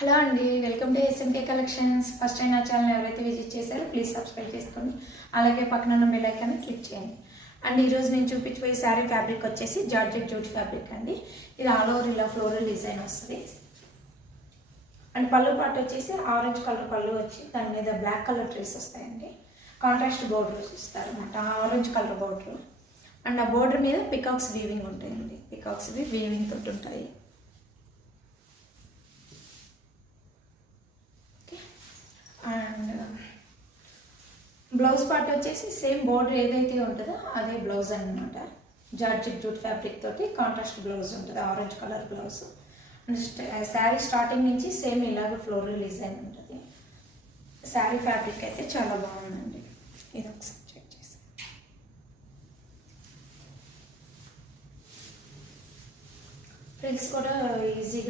Hello అండి, welcome to SMK collections. First time నా channel ఎవరైతే విజిట్ చేశారో ప్లీజ్ సబ్స్క్రైబ్ చేసుకోండి. అలాగే పక్కన ఉన్న బెల్ ఐకాన్ క్లిక్ చేయండి. అండ్ ఈరోజు నేను చూపించబోయే శారీ ఫ్యాబ్రిక్ వచ్చేసి జార్జెట్ జూట్ ఫ్యాబ్రిక్ అండి. ఇది ఆల్ ఓవర్ ఇలా ఫ్లోరల్ డిజైన్ వస్తుంది. అండ్ పళ్ళు పార్ట్ వచ్చేసి ఆరెంజ్ కలర్ పళ్ళు వచ్చి దాని మీద బ్లాక్ కలర్ ట్రేస్ వస్తాయండి. కాంట్రాస్ట్ బోర్డర్ ఇస్తారు అనమాట, ఆరెంజ్ కలర్ బోర్డర్. అండ్ ఆ బోర్డర్ మీద పికాక్స్ వీవింగ్ ఉంటాయండి. పికాక్స్ వీవింగ్ తోటి ఉంటాయి. అండ్ బ్లౌజ్ పార్ట్ వచ్చేసి సేమ్ బోర్డర్ ఏదైతే ఉంటుందో అదే బ్లౌజ్ అనమాట. జార్జెట్ జూట్ ఫ్యాబ్రిక్ తోటి కాంట్రాస్ట్ బ్లౌజ్ ఉంటుంది, orange colour blouse. Sari starting నుంచి సేమ్ ఇలాగ ఫ్లోరల్ డిజైన్ ఉంటుంది. శారీ ఫ్యాబ్రిక్ అయితే చాలా బాగుందండి. ఇది ఒకసారి చెక్ చేసి ఫ్రిల్స్ కూడా ఈజీగా